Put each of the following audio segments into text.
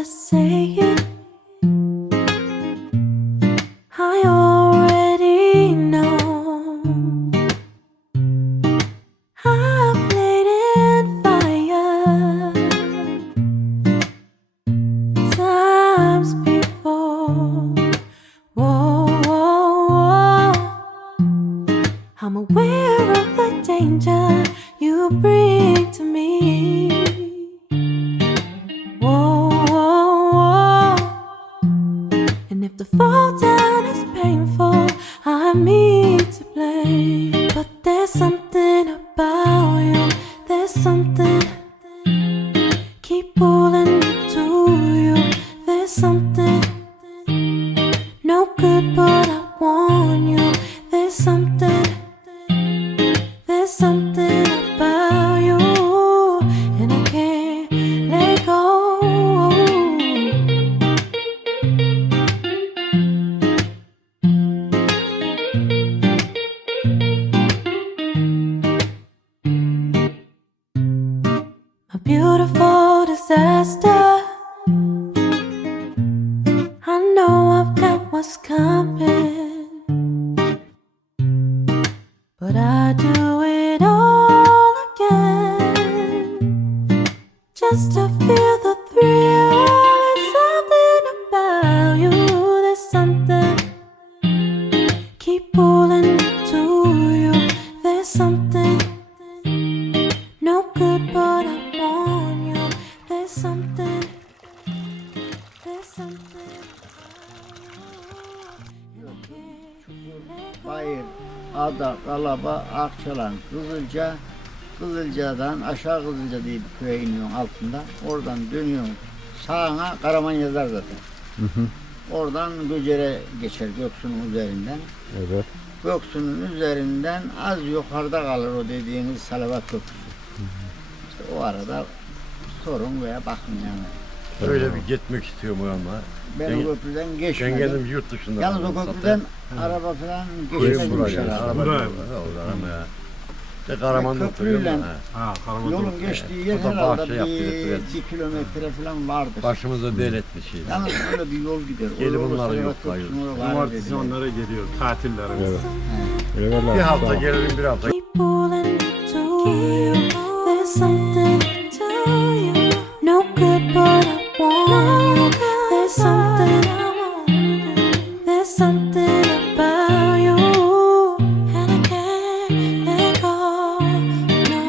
to say it. I already know. I played in fire times before. Whoa, whoa, whoa. I'm aware of the danger you bring to me. Whoa, whoa, whoa. And if the fall down is painful, I'm me to blame. But there's something about you, there's something keep pulling me to you. There's something no good, but I want you. There's something about you, and I can't let go. A beautiful disaster. I know I've got what's coming, but I do it all again just to feel the thrill. There's something about you, there's something keep pulling me to you. There's something no good, but I want you. There's something Bayır, Ada, Kalaba, Akçalan, Kızılca, Kızılca'dan aşağı Kızılca diye bir köye iniyorsun altında. Oradan dönüyorsun sağına, Karaman yazar zaten. Oradan Göcer'e geçer Göksu'nun üzerinden. Evet. Göksu'nun üzerinden az yukarıda kalır o dediğiniz Salavat Köprüsü. İşte o arada sorun veya bakın yani. Öyle bir gitmek istiyorum ama. Ben o köprüden Ben geçmedim. geldim yurt dışında. Yalnız o köprüden araba falan geçmemiş herhalde. Buraya. De Karaman'da oturuyorum ben. Yolun geçtiği yer herhalde bir kilometre falan vardır. Başımıza devletmişiz. Yalnız öyle bir yol gider. Gelin bunları yok bayır. Cumartesi onlara geliyor tatillere. Evet. Evet. Bir hafta gelirim, bir hafta. keep pulling me to you. There's something to you, no good, but I want you. There's something about you, and I can't let go. No.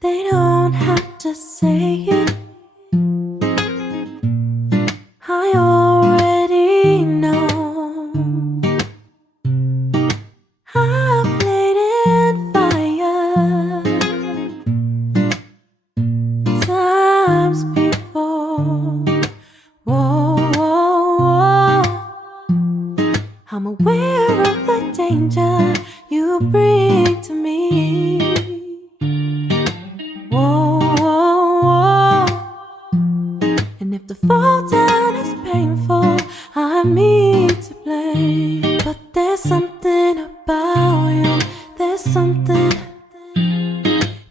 They don't have to say it. I already know. I played in fire times before. Whoa, whoa, whoa. I'm aware of the danger you bring to me. Whoa, whoa, whoa. And if the fall down is painful, I'm me to blame. But there's something about you, there's something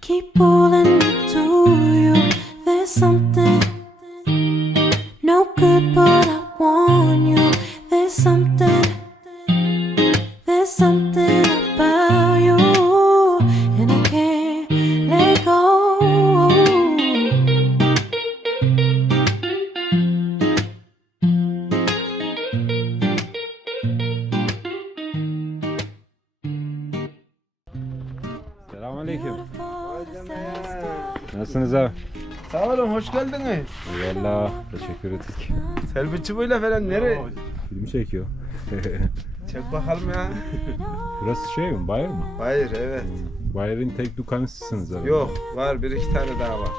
keep pulling me to you. There's something no good, but I want you. There's something about you, and I can't let go. Selamünaleyküm. Beautiful Nasılsınız abi? Sağ olun, hoş geldiniz. Eyvallah. Teşekkür ettik. Selvi çubuğuyla falan nereye? Film çekiyor. Çek bakalım ya. Burası şey mi? Bayır mı? Hayır, evet. Bayır'ın tek dükkanısısınız abi. Yok, var bir iki tane daha var.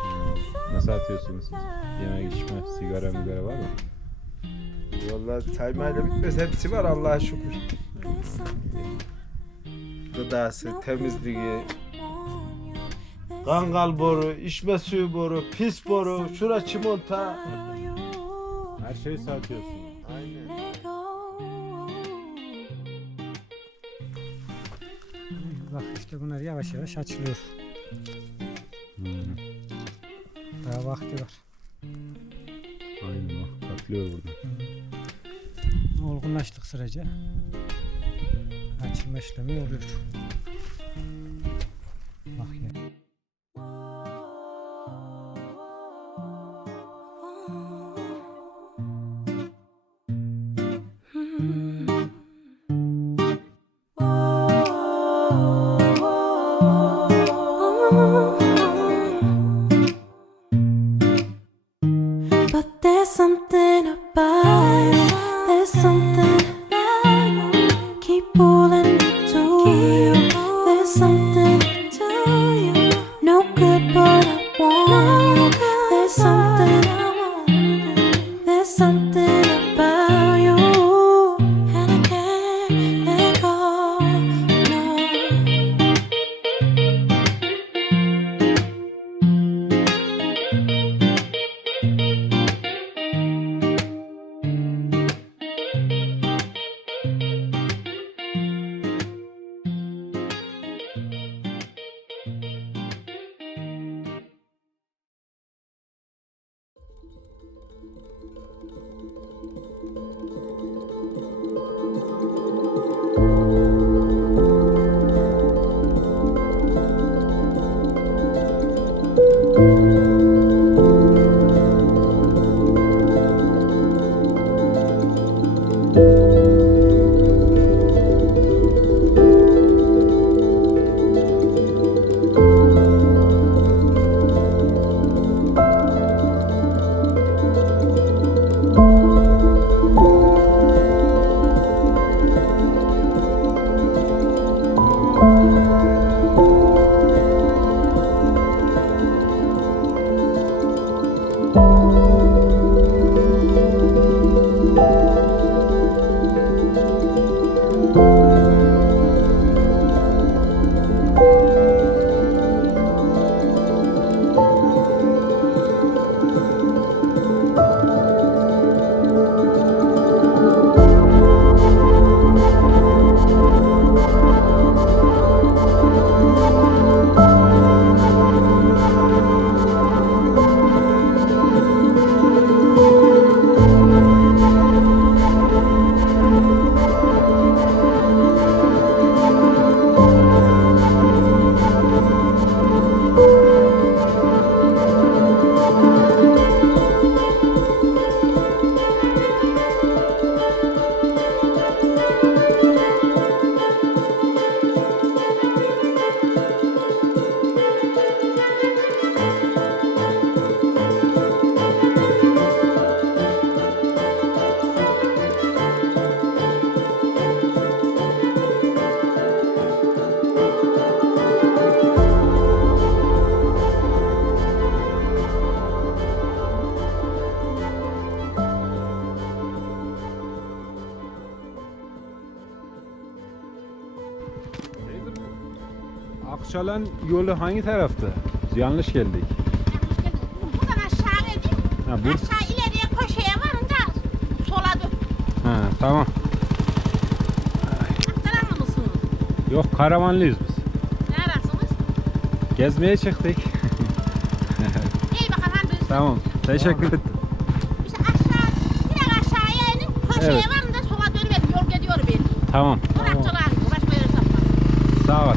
Nasıl atıyorsunuz siz? Yemek, içme, sigara var mı? Vallahi saymayla bitmez, hepsi var Allah'a şükür. gıdası, temizliği, kangal boru, içme suyu boru, pis boru, şura çimenta. Her şeyi satıyorsun. Aynen. Bak işte bunlar yavaş yavaş açılıyor. Hmm. Daha vakti var. Aynen bak patlıyor burada. Olgunlaştık sürece açılma işlemi oluyor. Bak ya. But there's something about you. There's something about you. Keep pulling me to you. There's something to you. No good, but I want you. There's something I want you. There's something about you, and I can't let go. No. Akçalan yolu hangi tarafta? Biz yanlış geldik. Buradan aşağı gidip Ha, aşağı ileriye köşeye varınca sola dön. Ha, tamam. Aktaranlı mısınız? Yok, Karamanlıyız biz. Neredesiniz? Gezmeye çıktık. İyi bakalım hadi. Tamam. Teşekkür ederim. İşte aşağı, direkt aşağıya inip köşeye Evet. varınca sola dönüverin. Yol gidiyor benim. Tamam. Bırakçılar, başka yere sapmaz. Sağ ol.